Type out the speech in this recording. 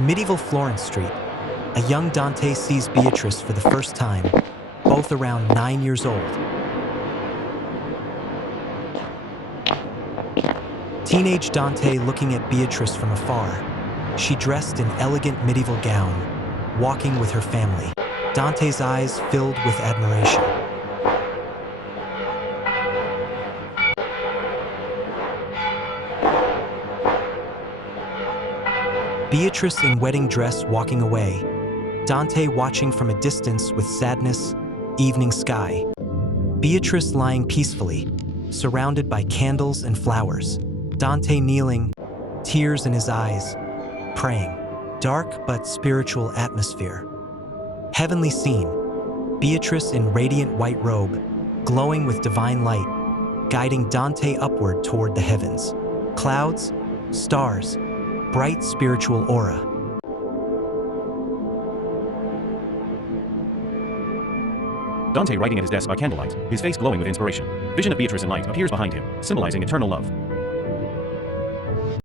Medieval Florence Street. A young Dante sees Beatrice for the first time, both around 9 years old. Teenage Dante looking at Beatrice from afar. She dressed in elegant medieval gown, walking with her family. Dante's eyes filled with admiration. Beatrice in wedding dress walking away. Dante watching from a distance with sadness, evening sky. Beatrice lying peacefully, surrounded by candles and flowers. Dante kneeling, tears in his eyes, praying. Dark but spiritual atmosphere. Heavenly scene. Beatrice in radiant white robe, glowing with divine light, guiding Dante upward toward the heavens. Clouds, stars, bright spiritual aura. Dante writing at his desk by candlelight, his face glowing with inspiration. Vision of Beatrice in light appears behind him, symbolizing eternal love.